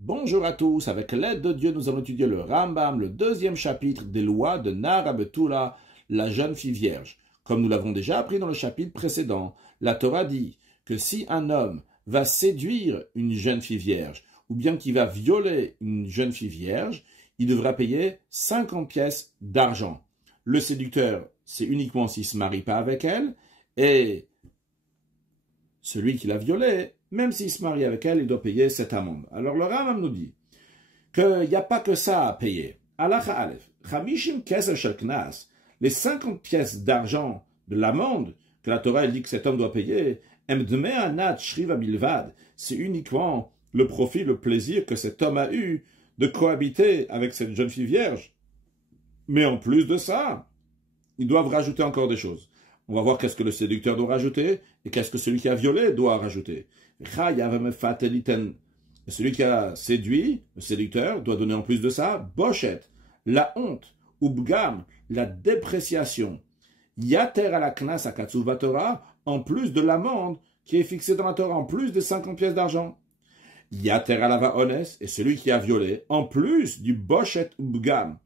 Bonjour à tous, avec l'aide de Dieu, nous allons étudier le Rambam, le deuxième chapitre des lois de Nara Betula, la jeune fille vierge. Comme nous l'avons déjà appris dans le chapitre précédent, la Torah dit que si un homme va séduire une jeune fille vierge, ou bien qu'il va violer une jeune fille vierge, il devra payer 50 pièces d'argent. Le séducteur, c'est uniquement s'il ne se marie pas avec elle, et celui qui l'a violée, même s'il se marie avec elle, il doit payer cette amende. Alors le Rambam nous dit qu'il n'y a pas que ça à payer. Halacha Aleph, Chamishim Keser Shel Knas, les 50 pièces d'argent de l'amende que la Torah dit que cet homme doit payer, Emdme Anat Shriva Bilvad, c'est uniquement le profit, le plaisir que cet homme a eu de cohabiter avec cette jeune fille vierge. Mais en plus de ça, ils doivent rajouter encore des choses. On va voir qu'est-ce que le séducteur doit rajouter et qu'est-ce que celui qui a violé doit rajouter. Celui qui a séduit, le séducteur, doit donner en plus de ça, bochet, la honte, ou bgam, la dépréciation. Yater à la knas à katsuv Torah, en plus de l'amende qui est fixée dans la Torah, en plus de 50 pièces d'argent. Yater à la vaones, et celui qui a violé, en plus du bochet ou bgam,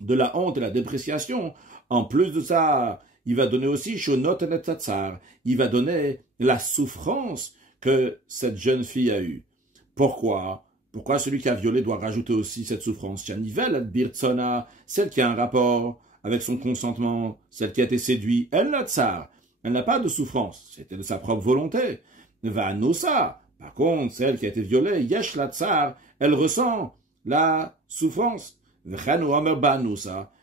de la honte et la dépréciation, en plus de ça, il va donner aussi shonot et tzatzar, il va donner la souffrance que cette jeune fille a eue. Pourquoi? Pourquoi celui qui a violé doit rajouter aussi cette souffrance? Shanivel birtsona, celle qui a un rapport avec son consentement, celle qui a été séduite, elle n'a tsar, elle n'a pas de souffrance, c'était de sa propre volonté. Va nosa, par contre, celle qui a été violée, yesh la tsar, elle ressent la souffrance.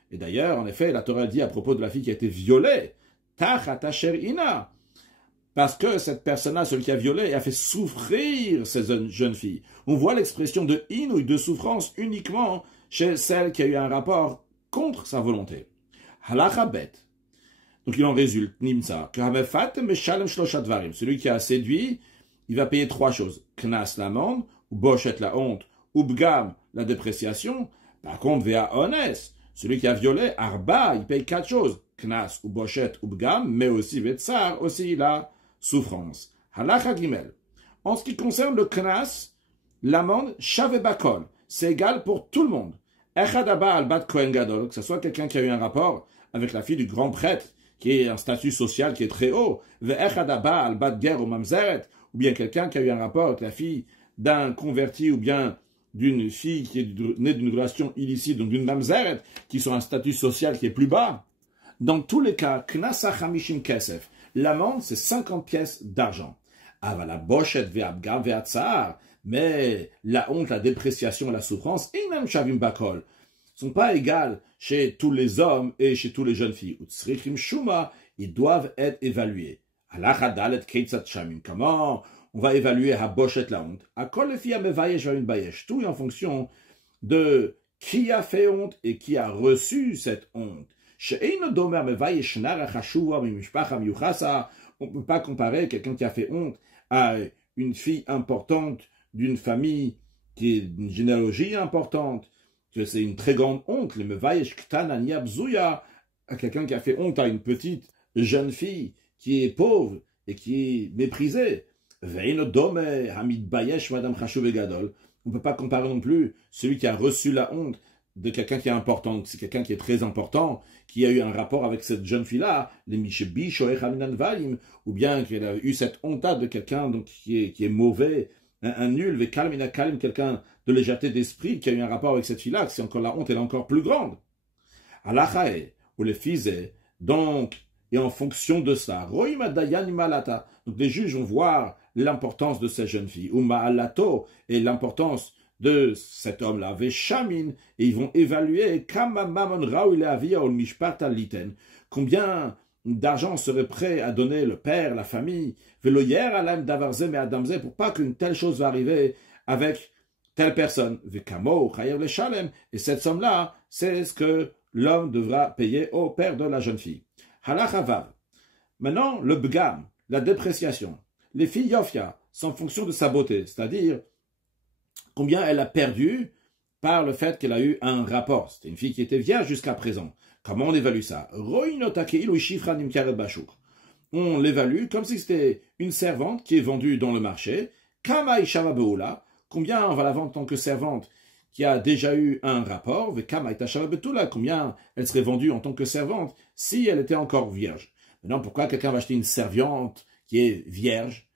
Et d'ailleurs, en effet, la Torah dit à propos de la fille qui a été violée, ina, parce que cette personne-là, celui qui a violé, a fait souffrir cette jeune fille. On voit l'expression de inouï, de souffrance, uniquement chez celle qui a eu un rapport contre sa volonté. Halacha bet. Donc il en résulte, nimsa, celui qui a séduit, il va payer 3 choses. Knas, l'amende, ou bochet, la honte, ou bgam, la dépréciation. Par contre, vea honest, celui qui a violé, arba, il paye 4 choses. Knas, ou bochet, ou bgam, mais aussi vetsar, aussi la souffrance. Halacha gimel. En ce qui concerne le knas, l'amende, shave bakol, c'est égal pour tout le monde. Echadaba al bat kohen gadol, que ce soit quelqu'un qui a eu un rapport avec la fille du grand prêtre, qui est un statut social qui est très haut, ve echadaba al bat ger ou mamzeret, ou bien quelqu'un qui a eu un rapport avec la fille d'un converti ou bien d'une fille qui est née d'une relation illicite, donc d'une mamzeret, qui sont un statut social qui est plus bas. Dans tous les cas, knasa chamishim kesef, l'amende c'est 50 pièces d'argent. Avala bochet ve'abgam ve'atzar, mais la honte, la dépréciation et la souffrance, inam shavim bakol, sont pas égales chez tous les hommes et chez toutes les jeunes filles. Utsrichim shuma, ils doivent être évalués. Halacha dalet keitzat shamim, comment on va évaluer ha bochet la honte? Akol lefi hamevayesh va'im bayesh, tout est en fonction de qui a fait honte et qui a reçu cette honte. On ne peut pas comparer quelqu'un qui a fait honte à une fille importante d'une famille qui est d'une généalogie importante, que c'est une très grande honte, à quelqu'un qui a fait honte à une petite jeune fille qui est pauvre et qui est méprisée. On ne peut pas comparer non plus celui qui a reçu la honte de quelqu'un qui est important, c'est quelqu'un qui est très important, qui a eu un rapport avec cette jeune fille-là, les Mishebish ou bien qu'elle a eu cette honte de quelqu'un donc qui est mauvais, un nul, quelqu'un de légèreté d'esprit qui a eu un rapport avec cette fille-là, c'est encore la honte, elle est encore plus grande. Alachae, ou les fils, donc, et en fonction de ça, donc les juges vont voir l'importance de cette jeune fille, ou ma'alato, et l'importance de cet homme-là, Veshamin, et ils vont évaluer combien d'argent serait prêt à donner le père, la famille, pour pas qu'une telle chose va arriver avec telle personne. Et cette somme-là, c'est ce que l'homme devra payer au père de la jeune fille. Maintenant, le bgam, la dépréciation. Les filles yofia sont en fonction de sa beauté, c'est-à-dire combien elle a perdu par le fait qu'elle a eu un rapport. C'était une fille qui était vierge jusqu'à présent. Comment on évalue ça? On l'évalue comme si c'était une servante qui est vendue dans le marché. Kama ishava beola, combien on va la vendre en tant que servante qui a déjà eu un rapport, combien elle serait vendue en tant que servante si elle était encore vierge. Maintenant, pourquoi quelqu'un va acheter une servante qui est vierge?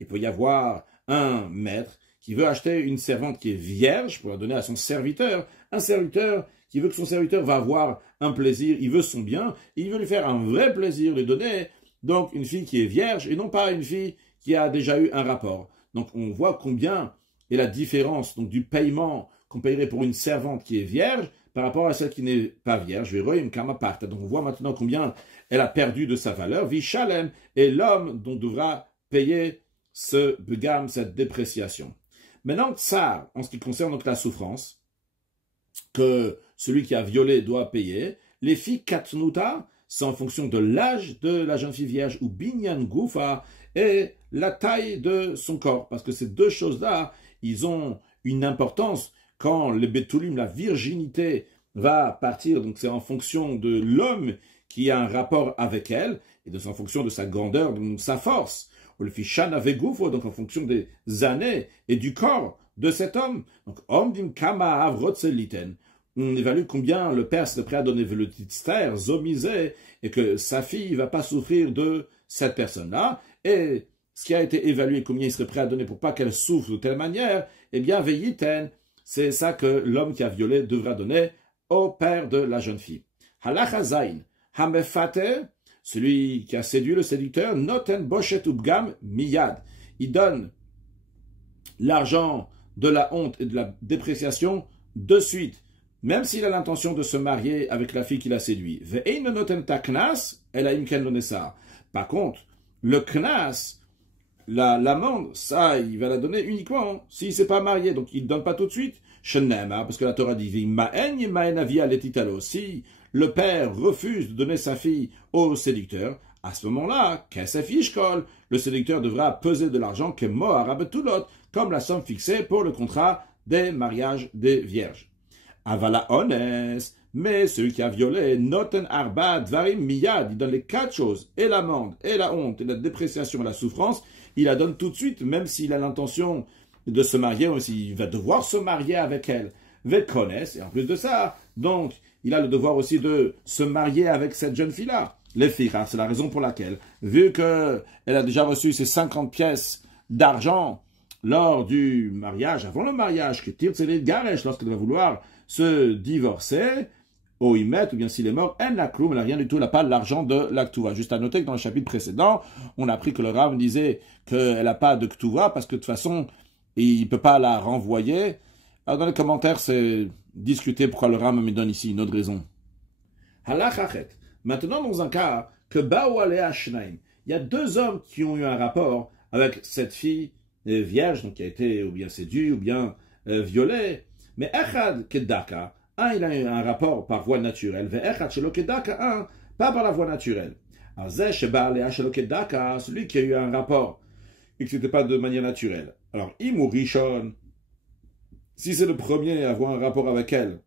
Il peut y avoir un maître qui veut acheter une servante qui est vierge pour la donner à son serviteur. Un serviteur qui veut que son serviteur va avoir un plaisir, il veut son bien, il veut lui faire un vrai plaisir, lui donner donc une fille qui est vierge et non pas une fille qui a déjà eu un rapport. Donc on voit combien est la différence donc, du paiement qu'on paierait pour une servante qui est vierge par rapport à celle qui n'est pas vierge. Donc on voit maintenant combien elle a perdu de sa valeur. Vishalem est l'homme dont devra payer ce begam, cette dépréciation. Maintenant, tsar, en ce qui concerne donc la souffrance, que celui qui a violé doit payer, les filles katnuta, c'est en fonction de l'âge de la jeune fille vierge, ou binyan goufa, et la taille de son corps. Parce que ces deux choses-là, ils ont une importance quand le betulim, la virginité, va partir. Donc c'est en fonction de l'homme qui a un rapport avec elle, et en fonction de sa grandeur, de sa force. Ou le fichan avec gouffre, donc en fonction des années et du corps de cet homme. Donc, omdim kama avrotzeliten. On évalue combien le père serait prêt à donner le titster, zomizé, et que sa fille ne va pas souffrir de cette personne-là. Et ce qui a été évalué, combien il serait prêt à donner pour pas qu'elle souffre de telle manière, eh bien, veilliten, c'est ça que l'homme qui a violé devra donner au père de la jeune fille. Halacha zayin, hamefate, celui qui a séduit le séducteur, noten boshet ubgam miyad. Il donne l'argent de la honte et de la dépréciation de suite, même s'il a l'intention de se marier avec la fille qu'il a séduit. Ve'ein noten ta knas, el haimken lo nesa. Par contre, le knas, l'amende, ça, il va la donner uniquement s'il ne s'est pas marié. Donc, il ne donne pas tout de suite. Parce que la Torah dit, si le père refuse de donner sa fille au séducteur, à ce moment-là, le séducteur devra peser de l'argent comme la somme fixée pour le contrat des mariages des vierges. Avala ones, mais celui qui a violé, noten arba dvarim miyad, il donne les quatre choses, et l'amende, et la honte, et la dépréciation, et la souffrance, il la donne tout de suite, même s'il a l'intention de se marier, ou s'il va devoir se marier avec elle. Vekones, et en plus de ça, donc, il a le devoir aussi de se marier avec cette jeune fille-là. Les filles, c'est la raison pour laquelle, vu qu'elle a déjà reçu ses 50 pièces d'argent lors du mariage, avant le mariage, que tire ses garesh, lorsqu'elle va vouloir se divorcer, ou Imet, ou bien s'il est mort, elle n'a rien du tout, elle n'a pas l'argent de la Ktuva. Juste à noter que dans le chapitre précédent, on a appris que le Rav disait qu'elle n'a pas de Ktuva, parce que de toute façon, il ne peut pas la renvoyer. Alors dans les commentaires, c'est discuter pourquoi le Rav me donne ici une autre raison. Halachachet. Maintenant, dans un cas, que Baou Alea Shnaim, il y a deux hommes qui ont eu un rapport avec cette fille vierge, donc qui a été ou bien séduite, ou bien violée. Mais Echad Kedaka, un, il a eu un rapport par voie naturelle, Ve'echad Shelo Kedaka, un, pas par la voie naturelle. Alors, Sheba Alea Shelo Kedaka, celui qui a eu un rapport et que ce n'était pas de manière naturelle. Alors, Imou Rishon, si c'est le premier à avoir un rapport avec elle,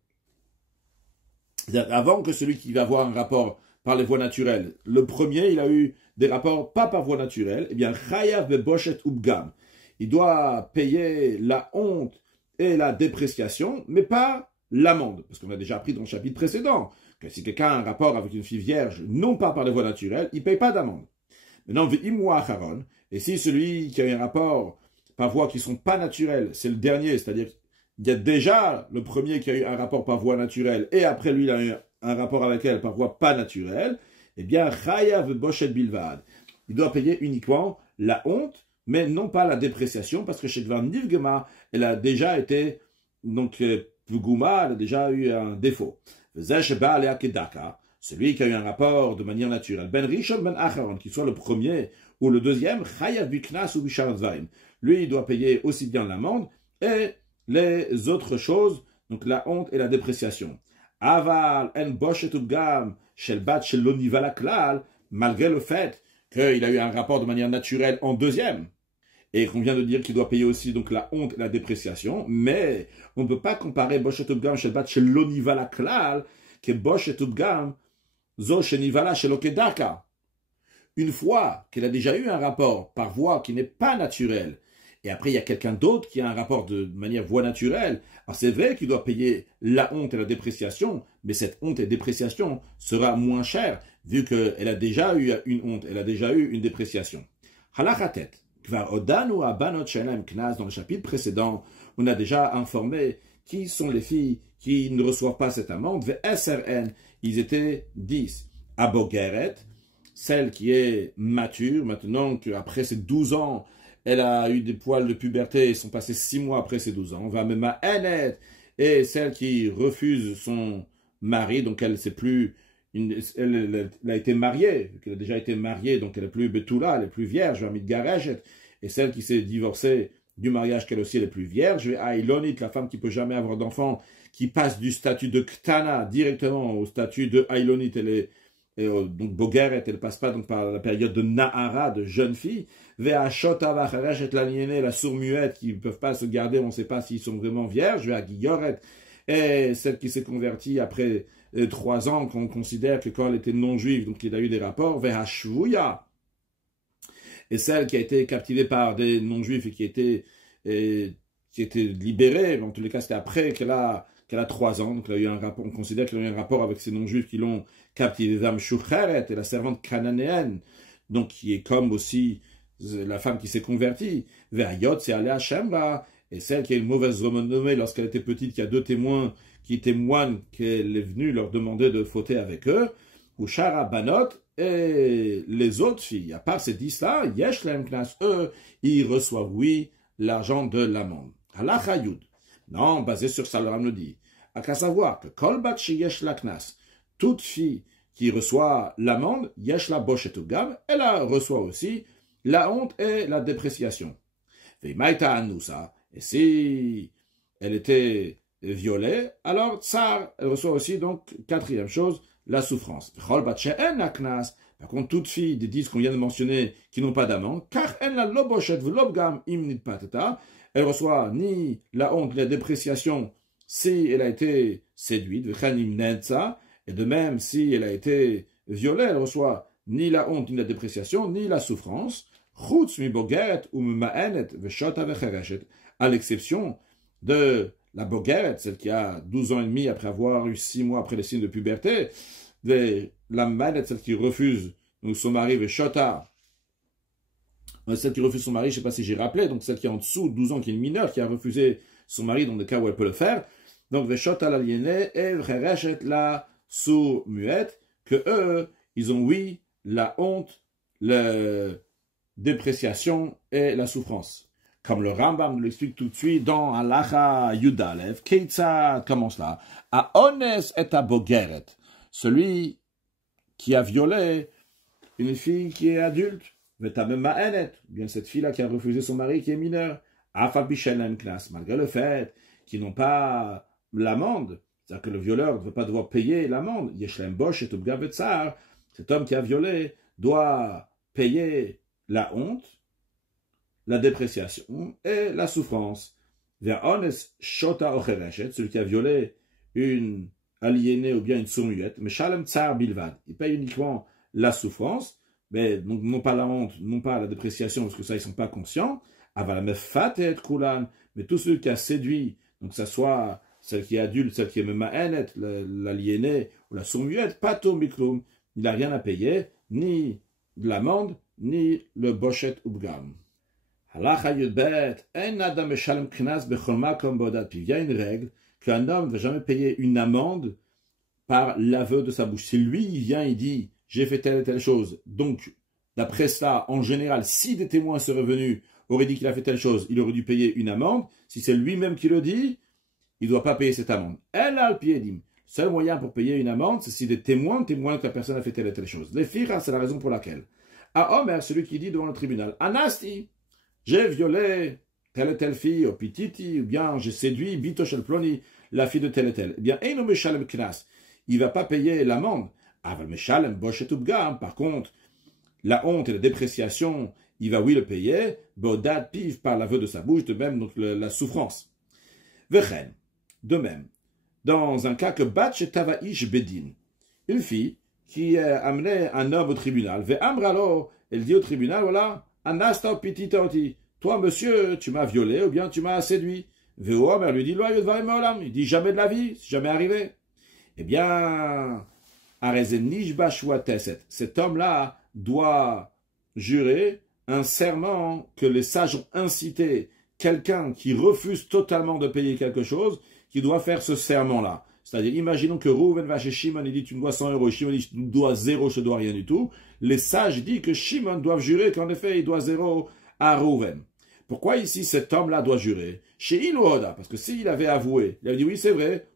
avant que celui qui va avoir un rapport par les voies naturelles, le premier, il a eu des rapports pas par voie naturelle, eh bien, Chayav Beboshet Ubgam, il doit payer la honte et la dépréciation, mais pas l'amende. Parce qu'on a déjà appris dans le chapitre précédent que si quelqu'un a un rapport avec une fille vierge, non pas par les voies naturelles, il ne paye pas d'amende. Maintenant, V'imou Acharon, et si celui qui a eu un rapport par voies qui ne sont pas naturelles, c'est le dernier, c'est-à-dire il y a déjà le premier qui a eu un rapport par voie naturelle, et après lui, il a eu un rapport avec elle par voie pas naturelle, eh bien, Chayav Boshet Bilvad, il doit payer uniquement la honte, mais non pas la dépréciation, parce que chez Dvar Nivgema, elle a déjà été, donc, Puguma, elle a déjà eu un défaut. Celui qui a eu un rapport de manière naturelle, Ben Rishon, Ben Acharon, qu'il soit le premier ou le deuxième, Chayav Biknas ou Bishar Zvaim. Lui, il doit payer aussi bien l'amende et les autres choses, donc la honte et la dépréciation. Aval en boshet ubgam shel bat shel lo nivala klal, malgré le fait qu'il a eu un rapport de manière naturelle en deuxième, et qu'on vient de dire qu'il doit payer aussi donc la honte et la dépréciation, mais on ne peut pas comparer boshet ubgam shel bat shel lo nivala klal que boshet ubgam zo shel nivala shel okedaka. une fois qu'elle a déjà eu un rapport par voie qui n'est pas naturelle, et après il y a quelqu'un d'autre qui a un rapport de manière voie naturelle, alors c'est vrai qu'il doit payer la honte et la dépréciation, mais cette honte et dépréciation sera moins chère, vu qu'elle a déjà eu une honte, elle a déjà eu une dépréciation. Halachatet, Kvar Odanu Abanot Shelem Knas, dans le chapitre précédent, on a déjà informé qui sont les filles qui ne reçoivent pas cette amende. SRN, ils étaient 10. Abogeret, celle qui est mature, maintenant qu'après ses 12 ans, elle a eu des poils de puberté, ils sont passés 6 mois après ses 12 ans. Va même à Enet, et celle qui refuse son mari, donc elle c'est plus elle a été mariée, elle a déjà été mariée, donc elle est plus Betula, elle est plus vierge, va Midgareshet, et celle qui s'est divorcée du mariage qu'elle aussi elle est plus vierge, à Ilonit, la femme qui peut jamais avoir d'enfant, qui passe du statut de Ktana directement au statut de Ailonit, elle est donc Bogeret, elle passe pas donc par la période de Nahara, de jeune fille, Vea Shota Vachareshet l'aliénée, la sourd-muette, qui ne peuvent pas se garder, on ne sait pas s'ils sont vraiment vierges, Vea Giyoret, et celle qui s'est convertie après 3 ans, qu'on considère que quand elle était non-juive, donc il a eu des rapports, Vea Shvuya, et celle qui a été captivée par des non-juifs et qui était libérée, mais en tous les cas c'était après qu'elle a 3 ans, donc elle a eu un rapport, on considère qu'elle a eu un rapport avec ces non-juifs qui l'ont captivée. Vam Shucheret et la servante cananéenne, donc qui est comme aussi la femme qui s'est convertie. Ve'ayot c'est allé à Shemra, et celle qui a une mauvaise renommée lorsqu'elle était petite, qui a 2 témoins qui témoignent qu'elle est venue leur demander de fauter avec eux, ou Shara Banot, et les autres filles, à part ces 10-là, Yesh Lem Knas, eux, ils reçoivent, oui, l'argent de l'amende. Halacha Yud. Non, basé sur ça, le Ram nous dit. À qu'à savoir que Kol Bat Sheyesh La Knas, toute fille qui reçoit l'amende, Yesh La Boshet Ugam, elle reçoit aussi la honte et la dépréciation. Veimaita Anousa, et si elle était violée, alors Tsar, elle reçoit aussi, donc, 4e chose, la souffrance. Par contre, toute fille des 10 qu'on vient de mentionner qui n'ont pas d'amende, car elle reçoit ni la honte, ni la dépréciation si elle a été séduite, et de même si elle a été violée, elle reçoit ni la honte, ni la dépréciation, ni la souffrance, à l'exception de la Bogeret, celle qui a 12 ans et demi après avoir eu 6 mois après les signes de puberté, la Manet, celle qui refuse donc son mari, Veshota, celle qui refuse son mari, je ne sais pas si j'ai rappelé, donc celle qui est en dessous de 12 ans, qui est une mineure, qui a refusé son mari dans des cas où elle peut le faire, donc Veshota l'aliéné et Vchereshet la sourd-muette, que eux, ils ont oui, la honte, la dépréciation et la souffrance. Comme le Rambam nous l'explique tout de suite dans Halacha Yudalev, Keitzad, comment cela? A Ones et a Bogeret, celui qui a violé une fille qui est adulte, bien cette fille-là qui a refusé son mari qui est mineur, malgré le fait qu'ils n'ont pas l'amende, c'est-à-dire que le violeur ne veut pas devoir payer l'amende, cet homme qui a violé doit payer la honte, la dépréciation et la souffrance. Celui qui a violé une aliénée ou bien une sourd-muette, mais Shalem Tsar Bilvad, il paye uniquement la souffrance, mais donc non pas la honte, non pas la dépréciation, parce que ça ils sont pas conscients, mais tous ceux qui a séduit, donc que ça soit celle qui est adulte, celle qui est même l'aliénée ou la sourd-muette, pato mikrum, il n'a rien à payer, ni de l'amende, ni le bochet ubgam. Halacha Yudbet, en adam meshalem knas bechol makom bodat. Puis il y a une règle qu'un homme ne va jamais payer une amende par l'aveu de sa bouche. Si lui, il vient, il dit, j'ai fait telle et telle chose. Donc, d'après ça, en général, si des témoins seraient venus, auraient dit qu'il a fait telle chose, il aurait dû payer une amende. Si c'est lui-même qui le dit, il ne doit pas payer cette amende. Elle a le piedim. Le seul moyen pour payer une amende, c'est si des témoins témoignent que la personne a fait telle et telle chose. Les filles, c'est la raison pour laquelle. À Omer, celui qui dit devant le tribunal, Anasti, j'ai violé telle et telle fille, ou pititi, ou bien j'ai séduit Bito Shel Ploni, la fille de telle et telle. Eh bien, Eino Meshalem Knas, il ne va pas payer l'amende. Aval Meshalem Boshet Ubgam, par contre, la honte et la dépréciation, il va oui le payer, Bodad Piv par l'aveu de sa bouche, de même donc la souffrance. Vechen, de même, dans un cas que Batch Tavaish Bedin, une fille qui amenait un homme au tribunal. Ve'amralo, elle dit au tribunal, voilà, Anasta pititoti, toi monsieur, tu m'as violé ou bien tu m'as séduit. Ve'omer lui dit, il dit jamais de la vie, c'est jamais arrivé. Eh bien, cet homme-là doit jurer un serment que les sages ont incité quelqu'un qui refuse totalement de payer quelque chose, qui doit faire ce serment-là. C'est-à-dire, imaginons que Reuven va chez Shimon et dit tu me dois 100 euros, et Shimon dit tu me dois 0, je te dois rien du tout. Les sages disent que Shimon doit jurer qu'en effet il doit 0 à Reuven. Pourquoi ici cet homme-là doit jurer? Chez Iloda, parce que s'il avait avoué, il avait dit oui c'est vrai,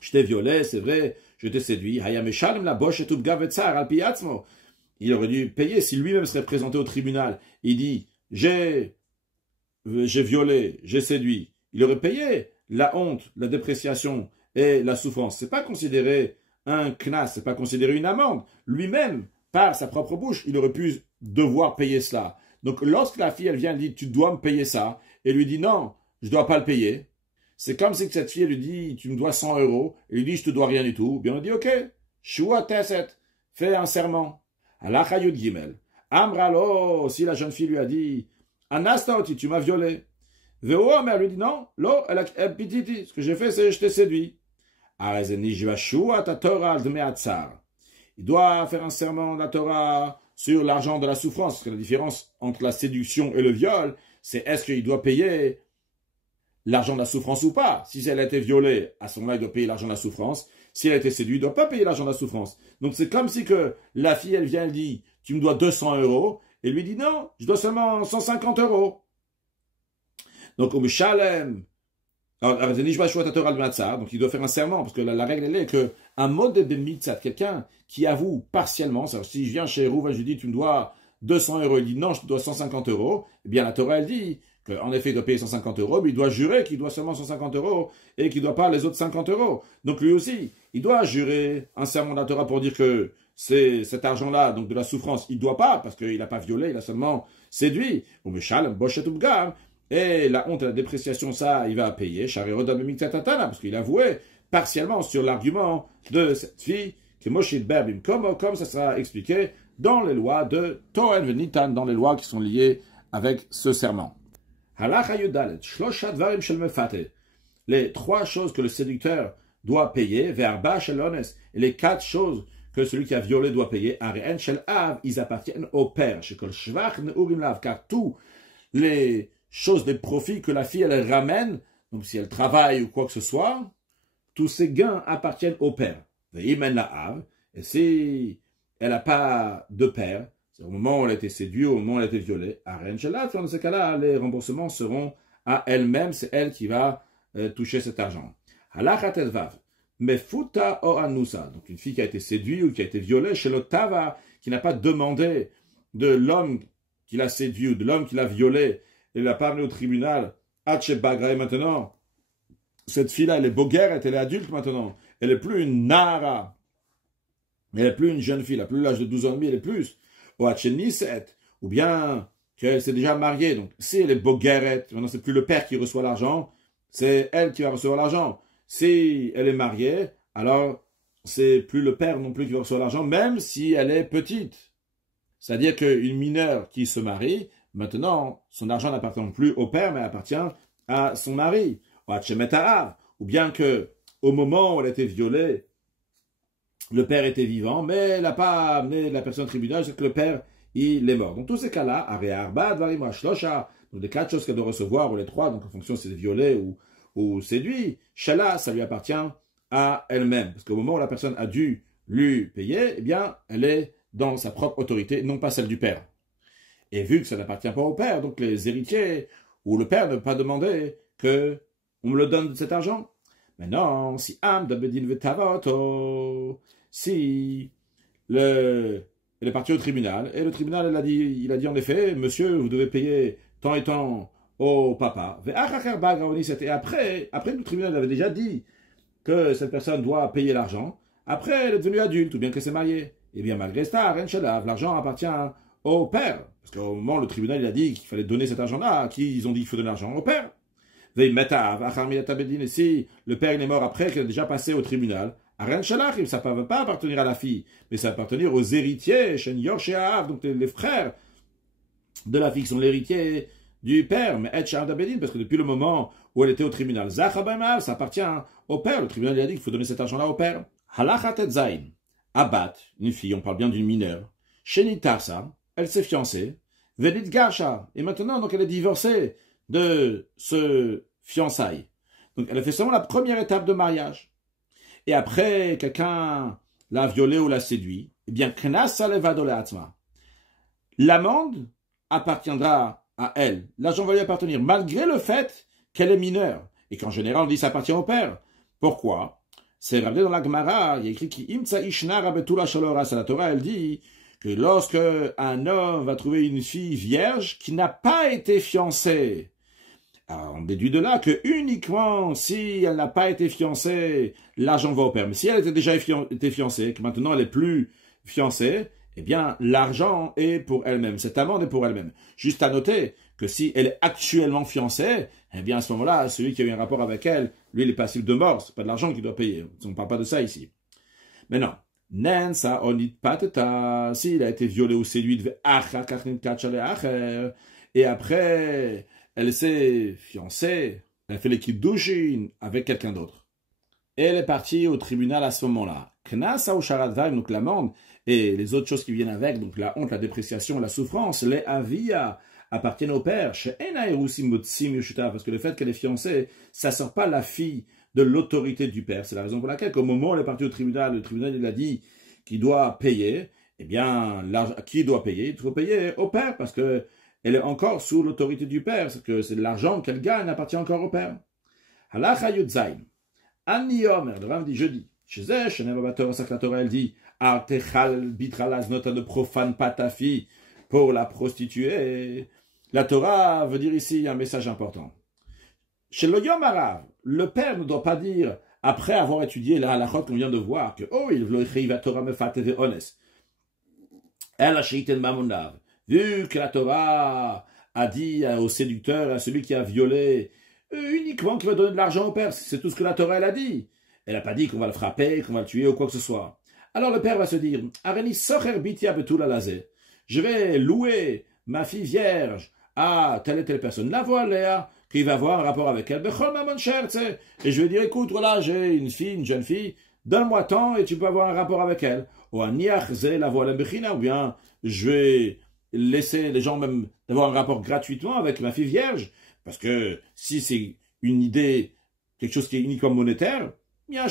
je t'ai violé, c'est vrai, je t'ai séduit, il aurait dû payer si lui-même serait présenté au tribunal. Il dit j'ai violé, j'ai séduit. Il aurait payé la honte, la dépréciation et la souffrance. C'est pas considéré un knas, c'est pas considéré une amende. Lui-même, par sa propre bouche, il aurait pu devoir payer cela. Donc, lorsque la fille, elle vient, elle dit, tu dois me payer ça, et lui dit, non, je dois pas le payer. C'est comme si cette fille, elle lui dit, tu me dois 100 euros, et lui dit, je te dois rien du tout. Bien, on dit, ok, shua teset, fais un serment. Allah Yud Gimel. Amralo, si la jeune fille lui a dit, Anastauti, tu m'as violé. Ve'omer elle lui dit, non, ce que j'ai fait, c'est je t'ai séduit. Il doit faire un serment de la Torah sur l'argent de la souffrance. Parce que la différence entre la séduction et le viol, c'est est-ce qu'il doit payer l'argent de la souffrance ou pas. Si elle a été violée, à ce moment-là, il doit payer l'argent de la souffrance. Si elle a été séduite, il ne doit pas payer l'argent de la souffrance. Donc c'est comme si que la fille, elle vient, elle dit, tu me dois 200 euros, et lui dit, non, je dois seulement 150 euros. Donc, au Mishalem, donc il doit faire un serment, parce que la règle elle est qu'un mode de mitzat, quelqu'un qui avoue partiellement, si je viens chez Rouva, je lui dis tu me dois 200 euros, il dit non, je te dois 150 euros, eh bien la Torah elle dit qu'en effet il doit payer 150 euros, mais il doit jurer qu'il doit seulement 150 euros et qu'il ne doit pas les autres 50 euros. Donc lui aussi, il doit jurer un serment de la Torah pour dire que c'est cet argent-là, donc de la souffrance, il ne doit pas, parce qu'il n'a pas violé, il a seulement séduit. Et la honte et la dépréciation, ça, il va payer. Parce qu'il avouait partiellement sur l'argument de cette fille, que Moshid Berbim, comme ça sera expliqué dans les lois de Toren Venitan, dans les lois qui sont liées avec ce serment. Les 3 choses que le séducteur doit payer, verba shel ones, et les 4 choses que celui qui a violé doit payer, Ari'en shel av, ils appartiennent au père, car tous les choses, des profits que la fille elle ramène, donc si elle travaille ou quoi que ce soit, tous ces gains appartiennent au père. Et si elle n'a pas de père, c'est au moment où elle a été séduite, au moment où elle a été violée, dans ce cas-là, les remboursements seront à elle-même, c'est elle qui va toucher cet argent. Mais futa o anusa, donc une fille qui a été séduite ou qui a été violée, chez le tava, qui n'a pas demandé de l'homme qui l'a séduit ou de l'homme qui l'a violée, elle l'a pas amené au tribunal. Maintenant, cette fille-là, elle est boguère, elle est adulte maintenant. Elle n'est plus une nara. Elle n'est plus une jeune fille, elle n'a plus l'âge de 12 ans et demi, elle est plus. Ou bien qu'elle s'est déjà mariée. Donc, si elle est boguerette, maintenant c'est plus le père qui reçoit l'argent, c'est elle qui va recevoir l'argent. Si elle est mariée, alors c'est plus le père non plus qui va recevoir l'argent, même si elle est petite. C'est-à-dire qu'une mineure qui se marie, maintenant, son argent n'appartient plus au père, mais appartient à son mari. Ou bien que, au moment où elle a été violée, le père était vivant, mais elle n'a pas amené la personne au tribunal, c'est que le père, il est mort. Donc, tous ces cas-là, donc les 4 choses qu'elle doit recevoir, ou les 3, donc en fonction si c'est violé ou séduit, Shala, ça lui appartient à elle-même. Parce qu'au moment où la personne a dû lui payer, eh bien, elle est dans sa propre autorité, non pas celle du père. Et vu que ça n'appartient pas au père, donc les héritiers ou le père ne peut pas demander que on me le donne de cet argent. Mais non, si si il est parti au tribunal, et le tribunal il a dit en effet, monsieur, vous devez payer tant et tant au papa. Et après que le tribunal avait déjà dit que cette personne doit payer l'argent, après elle est devenue adulte, ou bien qu'elle s'est mariée. Et bien malgré ça, l'argent appartient au père. Parce qu'au moment où le tribunal il a dit qu'il fallait donner cet argent-là, à qui ils ont dit qu'il faut donner l'argent? Au père. Et si le père il est mort après qu'il a déjà passé au tribunal, Aren Shalachim, ça ne va pas appartenir à la fille, mais ça va appartenir aux héritiers, Shen Yorsh et Ahav, donc les frères de la fille qui sont l'héritier du père, mais Et Shahar Bedin, parce que depuis le moment où elle était au tribunal, Zachabaymav, ça appartient au père. Le tribunal lui a dit qu'il faut donner cet argent-là au père. Halachat et Zain, Abat, une fille, on parle bien d'une mineure, Sheni Tarsa, elle s'est fiancée, Vedit Gasha, et maintenant, donc elle est divorcée de ce fiançailles. Donc elle a fait seulement la première étape de mariage. Et après, quelqu'un l'a violée ou l'a séduit, eh bien, Knas Salevado Leatzma. L'amende appartiendra à elle. L'argent va lui appartenir, malgré le fait qu'elle est mineure. Et qu'en général, on dit que ça appartient au père. Pourquoi? C'est rappelé dans la Gemara, il y a écrit qui Imtsa Ishnara Betula Shaloras. La Torah, elle dit que lorsque un homme va trouver une fille vierge qui n'a pas été fiancée, alors on déduit de là que uniquement si elle n'a pas été fiancée, l'argent va au père. Mais si elle était déjà été fiancée, que maintenant elle n'est plus fiancée, eh bien l'argent est pour elle-même. Cette amende est pour elle-même. Juste à noter que si elle est actuellement fiancée, eh bien à ce moment-là, celui qui a eu un rapport avec elle, lui il est passible de mort. C'est pas de l'argent qu'il doit payer. On ne parle pas de ça ici. Mais non. Nensa onit pateta. S'il a été violé ou séduit, et après elle s'est fiancée, elle a fait l'équipe d'Ushin avec quelqu'un d'autre. Et elle est partie au tribunal à ce moment-là. Knasa ou Sharadvaim, donc l'amende, et les autres choses qui viennent avec, donc la honte, la dépréciation, la souffrance, les avia, appartiennent au père. Parce que le fait qu'elle est fiancée, ça ne sort pas la fille de l'autorité du père. C'est la raison pour laquelle, au moment où elle est partie au tribunal, le tribunal il a dit qu'il doit payer. Eh bien, qui doit payer? Il faut payer au père, parce que elle est encore sous l'autorité du père, c'est que c'est l'argent qu'elle gagne appartient encore au père. Halacha Yudzaim. Ani Omer, le Rav dit jeudi. Chez la Torah, elle dit Artechal bitralaz nota, ne profane pas ta fille pour la prostituer. La Torah veut dire ici un message important. Chez le Yom Harav, le père ne doit pas dire, après avoir étudié la halachot qu'on vient de voir, que oh, il veut la Torah me fateve honest. Elle a sheiten mamonav. Vu que la Torah a dit au séducteur, à celui qui a violé, uniquement qu'il va donner de l'argent au père, c'est tout ce que la Torah elle a dit. Elle n'a pas dit qu'on va le frapper, qu'on va le tuer ou quoi que ce soit. Alors le père va se dire, Areni socher bitia betula lazé. Je vais louer ma fille vierge à telle et telle personne. La voilà, qui va avoir un rapport avec elle. Et je vais dire, écoute, voilà, j'ai une fille, une jeune fille, donne-moi tant et tu peux avoir un rapport avec elle. Ou bien je vais laisser les gens même d'avoir un rapport gratuitement avec ma fille vierge, parce que si c'est une idée, quelque chose qui est uniquement monétaire, quelqu'un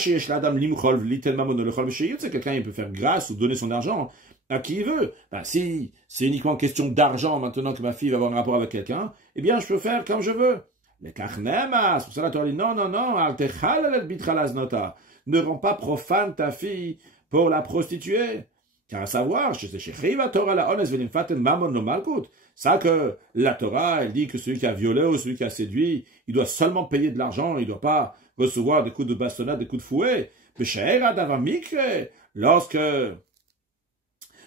il peut faire grâce ou donner son argent à qui il veut. Ben, si c'est uniquement question d'argent maintenant que ma fille va avoir un rapport avec quelqu'un, eh bien je peux faire comme je veux. Les karnemas, c'est pour ça la Torah dit non, ne rends pas profane ta fille pour la prostituer. Car à savoir, ça que la Torah, elle dit que celui qui a violé ou celui qui a séduit, il doit seulement payer de l'argent, il ne doit pas recevoir des coups de bastonnade, des coups de fouet. Lorsque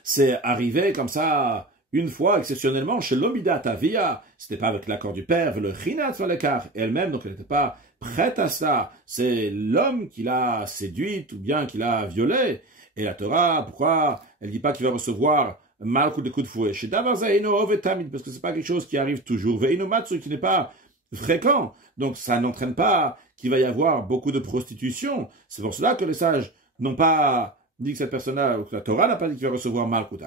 c'est arrivé comme ça, une fois, exceptionnellement, chez l'Omida Tavia, c'était pas avec l'accord du père, le Chinat Valekar, elle-même, donc elle n'était pas prête à ça. C'est l'homme qui l'a séduite ou bien qui l'a violée. Et la Torah, pourquoi elle dit pas qu'il va recevoir mal coup de coups de fouet? Chez Davarzaino Ovetamid, parce que c'est pas quelque chose qui arrive toujours. Veino Matsu, qui n'est pas fréquent. Donc ça n'entraîne pas qu'il va y avoir beaucoup de prostitution. C'est pour cela que les sages n'ont pas dit que cette personne-là, la Torah n'a pas dit qu'il va recevoir mal coup de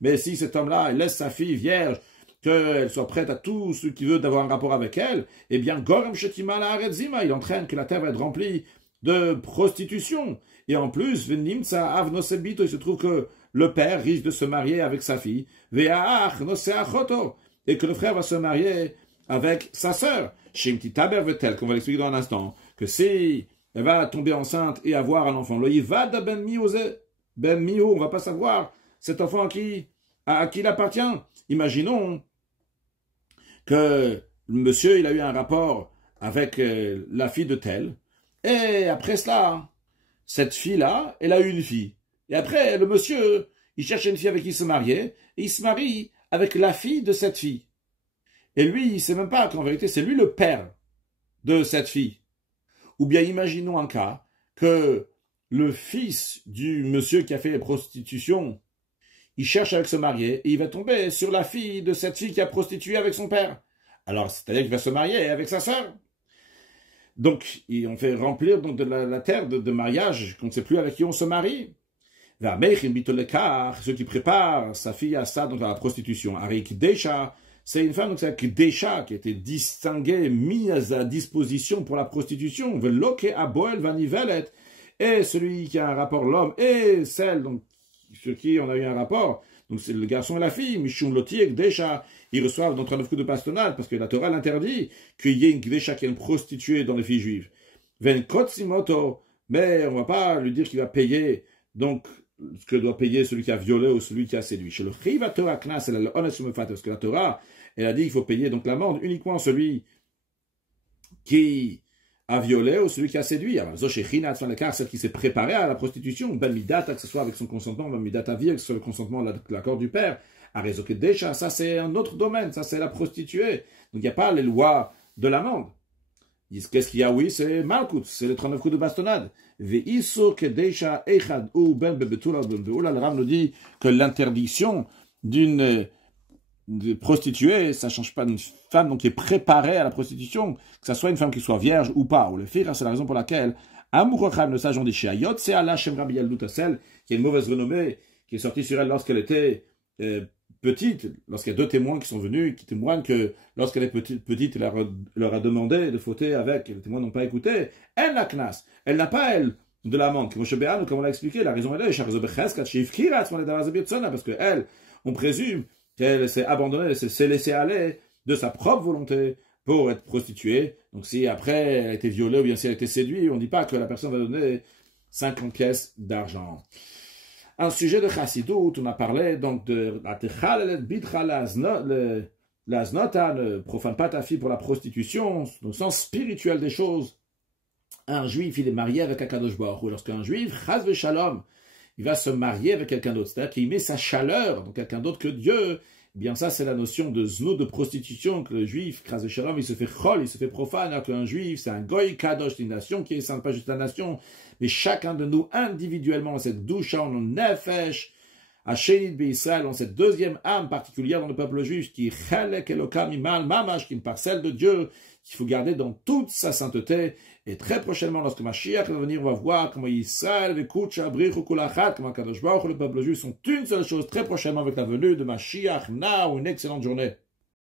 mais si cet homme-là, il laisse sa fille vierge, qu'elle soit prête à tout ce qui veut d'avoir un rapport avec elle, eh bien, Gorem Shetima la Arezima, il entraîne que la terre va être remplie de prostitution. Et en plus, il se trouve que le père risque de se marier avec sa fille, et que le frère va se marier avec sa sœur. Shimti Taber Vetel, qu'on va l'expliquer dans un instant, que si elle va tomber enceinte et avoir un enfant, le Yivada ben Miou, on va pas savoir cet enfant à qui il appartient. Imaginons que le monsieur, il a eu un rapport avec la fille de tel, et après cela, cette fille-là, elle a eu une fille. Et après, le monsieur, il cherche une fille avec qui se marier, et il se marie avec la fille de cette fille. Et lui, il ne sait même pas qu'en vérité, c'est lui le père de cette fille. Ou bien imaginons un cas que le fils du monsieur qui a fait la prostitution, il cherche à se marier et il va tomber sur la fille de cette fille qui a prostitué avec son père. Alors, c'est-à-dire qu'il va se marier avec sa sœur. Donc, on fait remplir donc, de la terre de mariage, qu'on ne sait plus avec qui on se marie. Ceux qui préparent sa fille à ça, donc à la prostitution. Arik Desha, c'est une femme, donc c'est Desha, qui a été distinguée, mise à disposition pour la prostitution. Veloke Aboel Vanivelet. Et celui qui a un rapport, l'homme, et celle, donc, sur qui on a eu un rapport, donc c'est le garçon et la fille, Mishum Lotiek, Desha, ils reçoivent donc 39 coups de bastonnade, parce que la Torah l'interdit qu'il y ait une Desha qui est une prostituée dans les filles juives. Ven Kotsimoto, mais on ne va pas lui dire qu'il va payer, donc, ce que doit payer celui qui a violé ou celui qui a séduit. Chez le Chiva Torah Knas, c'est le Onesum Fat, parce que la Torah, elle a dit qu'il faut payer donc l'amende uniquement celui qui a violé ou celui qui a séduit. Alors, celle qui s'est préparée à la prostitution, ben midata, que ce soit avec son consentement, ben midata vie, que ce soit le consentement de l'accord du père, Arezoke Desha, ça c'est un autre domaine, ça c'est la prostituée. Donc il n'y a pas les lois de l'amende. Qu'est-ce qu'il y a? Oui, c'est Malkut, c'est les 39 coups de bastonnade. Le Rav nous dit que l'interdiction d'une prostituée, ça ne change pas d'une femme donc, qui est préparée à la prostitution, que ce soit une femme qui soit vierge ou pas. Ou le fir, c'est la raison pour laquelle Amouracham, le sage, on dit chez Ayot, c'est Allah Shem Rabbi Yaldoutassel, qui a une mauvaise renommée, qui est sortie sur elle lorsqu'elle était petite, lorsqu'il y a deux témoins qui sont venus, qui témoignent que lorsqu'elle est petite, elle leur a demandé de fauter avec, et les témoins n'ont pas écouté, elle n'a knas, elle n'a pas, elle, de l'amende. Comme on l'a expliqué, la raison est là, parce qu'elle, on présume qu'elle s'est abandonnée, elle s'est laissée aller de sa propre volonté pour être prostituée. Donc si après elle a été violée ou bien si elle a été séduite, on ne dit pas que la personne va donner 50 pièces d'argent. Un sujet de Chassidut, on a parlé donc de la l'aznota, ne profane pas ta fille pour la prostitution, dans le sens spirituel des choses. Un juif, il est marié avec un Kadosh Baruch Hu. Lorsqu'un juif, chas v'shalom, il va se marier avec quelqu'un d'autre, c'est-à-dire qu'il met sa chaleur dans quelqu'un d'autre que Dieu, eh bien ça c'est la notion de znout, de prostitution, que le juif, chas v'shalom, il se fait chol, il se fait profane, alors qu'un juif, c'est un goy kadosh, une nation qui est sainte, pas juste la nation, mais chacun de nous individuellement, cette douche, on nefesh, à Shenit Israël, dans cette deuxième âme particulière dans le peuple juif, qui chalek elokam imal mamash, qui est une parcelle de Dieu, qu'il faut garder dans toute sa sainteté. Et très prochainement, lorsque Mashiach va venir, on va voir comment Israël, Vekucha, Brichu, Kulachat, comment Kadosh Baruch, le peuple juif sont une seule chose très prochainement avec la venue de Mashiach. Now, une excellente journée.